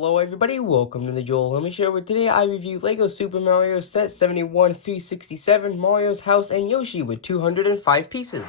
Hello everybody, welcome to the Joel Homie Show, where today I review LEGO Super Mario Set 71 367, Mario's House, and Yoshi with 205 pieces.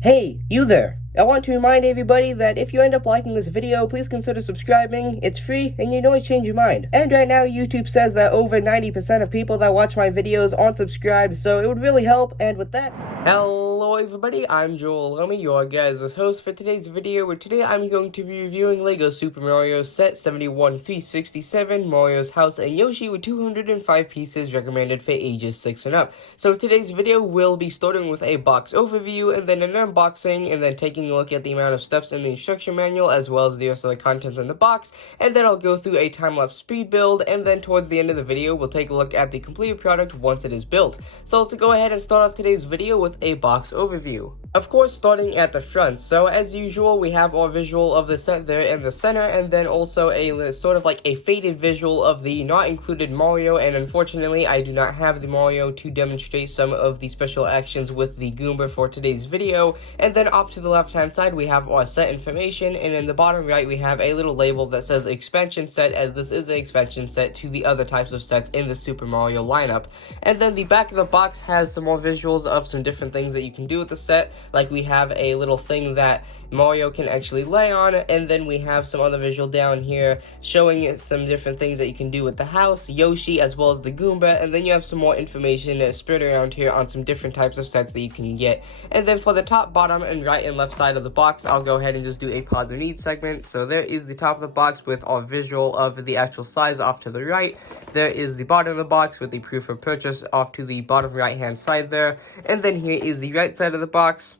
Hey, you there! I want to remind everybody that if you end up liking this video, please consider subscribing. It's free, and you can always change your mind. And right now, YouTube says that over 90% of people that watch my videos aren't subscribed, so it would really help, and with that... Hello everybody, I'm Joel Homie, your guys' host for today's video, where today I'm going to be reviewing LEGO Super Mario Set 71 367, Mario's House, and Yoshi with 205 pieces, recommended for ages 6 and up. So today's video will be starting with a box overview, and then an unboxing, and then taking a look at the amount of steps in the instruction manual, as well as the rest of the contents in the box, and then I'll go through a time-lapse speed build, and then towards the end of the video, we'll take a look at the completed product once it is built. So let's go ahead and start off today's video with a box overview. Of course, starting at the front. So as usual, we have our visual of the set there in the center, and then also a sort of like a faded visual of the not included Mario, and unfortunately I do not have the Mario to demonstrate some of the special actions with the Goomba for today's video. And then off to the left hand side we have our set information, and in the bottom right we have a little label that says expansion set, as this is an expansion set to the other types of sets in the Super Mario lineup. And then the back of the box has some more visuals of some different things that you can do with the set. Like we have a little thing that Mario can actually lay on, and then we have some other visual down here showing some different things that you can do with the house, Yoshi, as well as the Goomba, and then you have some more information spread around here on some different types of sets that you can get. And then for the top, bottom, and right and left side of the box, I'll go ahead and just do a pause or need segment. So there is the top of the box with our visual of the actual size off to the right. There is the bottom of the box with the proof of purchase off to the bottom right hand side there. And then here is the right side of the box.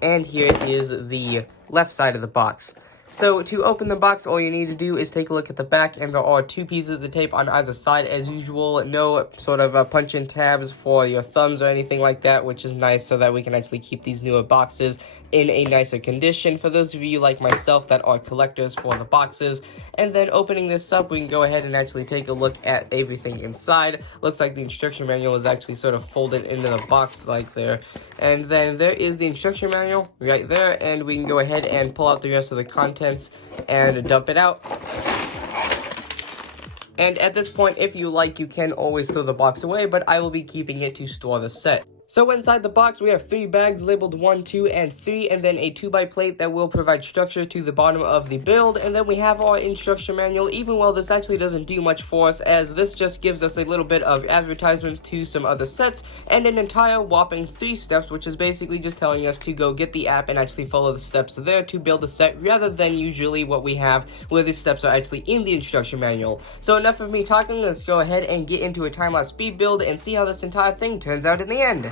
And here is the left side of the box. So to open the box, all you need to do is take a look at the back, and there are two pieces of tape on either side as usual. No sort of punch-in tabs for your thumbs or anything like that, which is nice so that we can actually keep these newer boxes in a nicer condition for those of you like myself that are collectors for the boxes. And then opening this up, we can go ahead and actually take a look at everything inside. Looks like the instruction manual is actually sort of folded into the box like there. And then there is the instruction manual right there, and we can go ahead and pull out the rest of the contents and dump it out. And at this point, if you like, you can always throw the box away, but I will be keeping it to store the set. So inside the box, we have 3 bags labeled 1, 2, and 3, and then a 2x plate that will provide structure to the bottom of the build. And then we have our instruction manual, even though this actually doesn't do much for us, as this just gives us a little bit of advertisements to some other sets, and an entire whopping 3 steps, which is basically just telling us to go get the app and actually follow the steps there to build a set, rather than usually what we have where the steps are actually in the instruction manual. So enough of me talking, let's go ahead and get into a time-lapse speed build and see how this entire thing turns out in the end.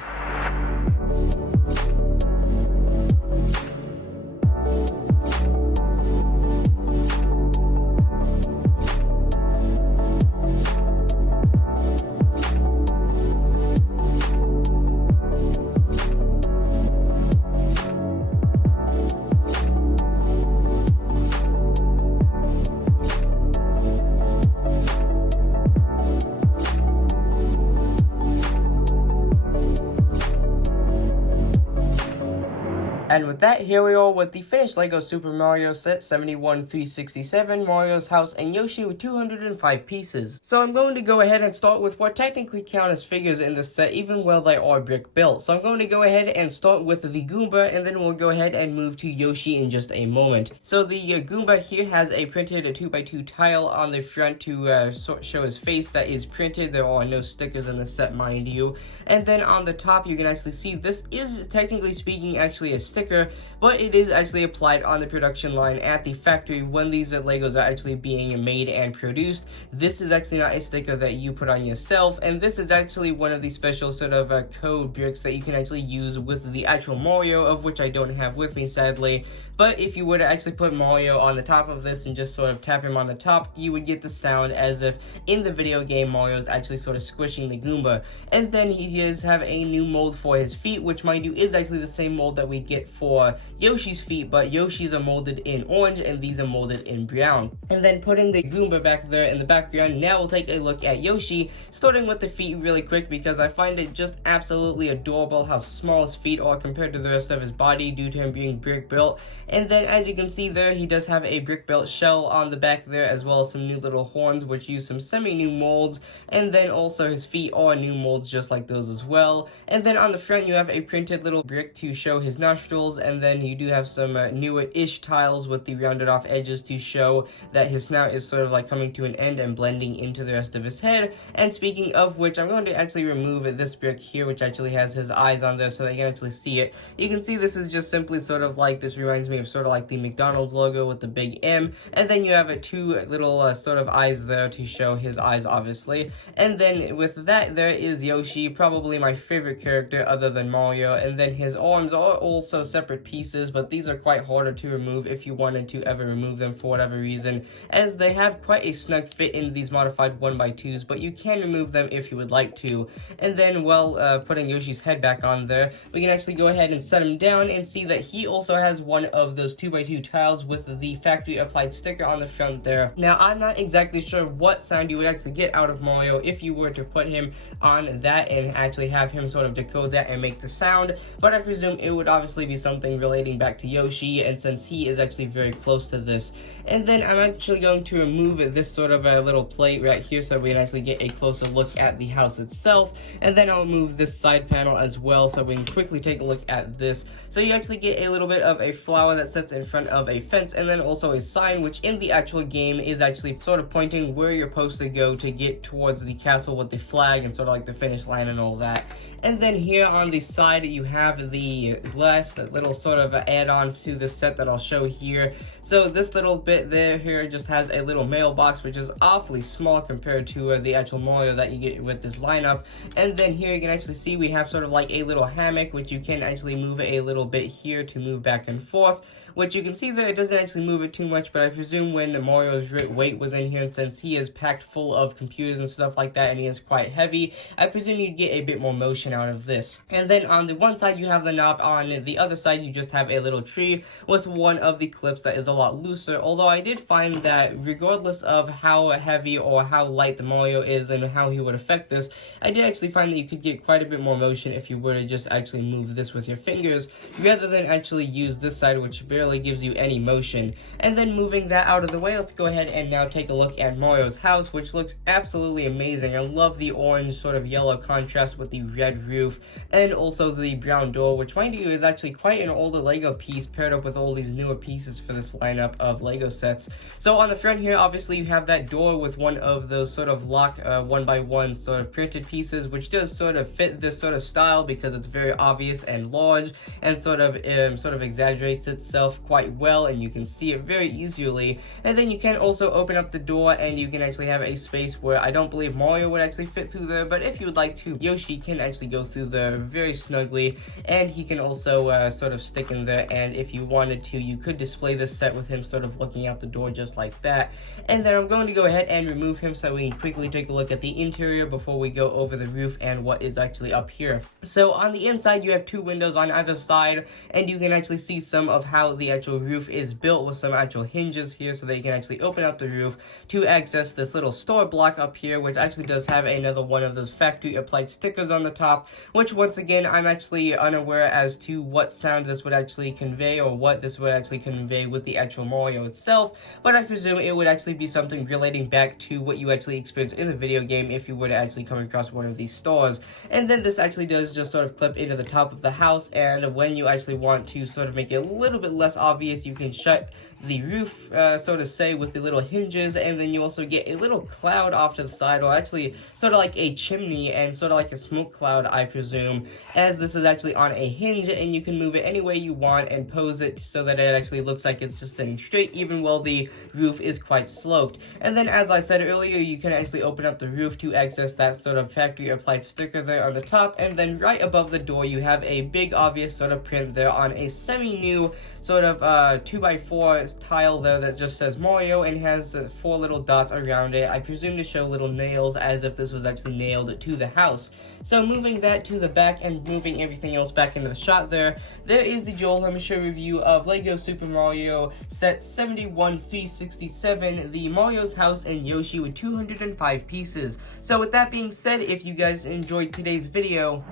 And with that, here we are with the finished LEGO Super Mario Set 71 367, Mario's House, and Yoshi with 205 pieces. So I'm going to go ahead and start with what technically count as figures in this set, even though they are brick built. So I'm going to go ahead and start with the Goomba, and then we'll go ahead and move to Yoshi in just a moment. So the Goomba here has a printed 2x2 tile on the front to show his face that is printed. There are no stickers in the set, mind you. And then on the top, you can actually see this is, technically speaking, actually a sticker, but it is actually applied on the production line at the factory when these Legos are actually being made and produced. This is actually not a sticker that you put on yourself, and this is actually one of the special sort of code bricks that you can actually use with the actual Mario, of which I don't have with me, sadly. But if you were to actually put Mario on the top of this and just sort of tap him on the top, you would get the sound as if in the video game Mario is actually sort of squishing the Goomba. And then he does have a new mold for his feet, which mind you is actually the same mold that we get for Yoshi's feet, but Yoshi's are molded in orange and these are molded in brown. And then putting the Goomba back there in the background, now we'll take a look at Yoshi, starting with the feet really quick because I find it just absolutely adorable how small his feet are compared to the rest of his body due to him being brick built. And then as you can see there, he does have a brick built shell on the back there, as well as some new little horns which use some semi-new molds, and then also his feet are new molds just like those as well. And then on the front you have a printed little brick to show his nostrils, and then you do have some newer-ish tiles with the rounded off edges to show that his snout is sort of like coming to an end and blending into the rest of his head. And speaking of which, I'm going to actually remove this brick here, which actually has his eyes on there so that you can actually see it. You can see this is just simply sort of like, this reminds me of sort of like the McDonald's logo with the big M, and then you have two little sort of eyes there to show his eyes, obviously. And then with that, there is Yoshi, probably my favorite character other than Mario. And then his arms are also separate pieces, but these are quite harder to remove if you wanted to ever remove them for whatever reason, as they have quite a snug fit in these modified 1x2s, but you can remove them if you would like to. And then, while putting Yoshi's head back on there, we can actually go ahead and set him down and see that he also has one of those 2x2 tiles with the factory applied sticker on the front there. Now, I'm not exactly sure what sound you would actually get out of Mario if you were to put him on that and actually have him sort of decode that and make the sound, but I presume it would obviously be something relating back to Yoshi, and since he is actually very close to this. And then I'm actually going to remove this sort of a little plate right here so we can actually get a closer look at the house itself, and then I'll move this side panel as well so we can quickly take a look at this. So you actually get a little bit of a flower that sits in front of a fence, and then also a sign which in the actual game is actually sort of pointing where you're supposed to go to get towards the castle with the flag and sort of like the finish line and all that. And then here on the side you have the last little sort of add-on to the set that I'll show here. So this little bit there here just has a little mailbox, which is awfully small compared to the actual Mario that you get with this lineup. And then here you can actually see we have sort of like a little hammock, which you can actually move a little bit here to move back and forth, which you can see that it doesn't actually move it too much, but I presume when Mario's weight was in here, and since he is packed full of computers and stuff like that, and he is quite heavy, I presume you'd get a bit more motion out of this. And then on the one side you have the knob, on the other side you just have a little tree with one of the clips that is a lot looser, although I did find that regardless of how heavy or how light the Mario is and how he would affect this, I did actually find that you could get quite a bit more motion if you were to just actually move this with your fingers, rather than actually use this side, which barely gives you any motion. And then moving that out of the way, let's go ahead and now take a look at Mario's house, which looks absolutely amazing. I love the orange sort of yellow contrast with the red roof, and also the brown door, which mind you is actually quite an older Lego piece paired up with all these newer pieces for this lineup of Lego sets. So on the front here, obviously you have that door with one of those sort of lock 1x1 sort of printed pieces, which does sort of fit this sort of style because it's very obvious and large, and sort of exaggerates itself quite well, and you can see it very easily. And then you can also open up the door and you can actually have a space where I don't believe Mario would actually fit through there, but if you would like to, Yoshi can actually go through there very snugly, and he can also sort of stick in there, and if you wanted to, you could display this set with him sort of looking out the door just like that. And then I'm going to go ahead and remove him so we can quickly take a look at the interior before we go over the roof and what is actually up here. So on the inside you have two windows on either side, and you can actually see some of how the actual roof is built with some actual hinges here so that you can actually open up the roof to access this little store block up here, which actually does have another one of those factory applied stickers on the top, which once again I'm actually unaware as to what sound this would actually convey or what this would actually convey with the actual Mario itself, but I presume it would actually be something relating back to what you actually experience in the video game if you were to actually come across one of these stores. And then this actually does just sort of clip into the top of the house, and when you actually want to sort of make it a little bit less obvious, you can shut the roof, so to say, with the little hinges, and then you also get a little cloud off to the side, or actually sort of like a chimney and sort of like a smoke cloud, I presume, as this is actually on a hinge, and you can move it any way you want and pose it so that it actually looks like it's just sitting straight, even while the roof is quite sloped. And then, as I said earlier, you can actually open up the roof to access that sort of factory applied sticker there on the top, and then right above the door you have a big obvious sort of print there on a semi-new sort of 2x4 tile there that just says Mario and has 4 little dots around it, I presume to show little nails as if this was actually nailed to the house. So moving that to the back and moving everything else back into the shot there, there is the Joel Lemon Show review of LEGO Super Mario Set 71367, the Mario's House and Yoshi with 205 pieces. So with that being said, if you guys enjoyed today's video,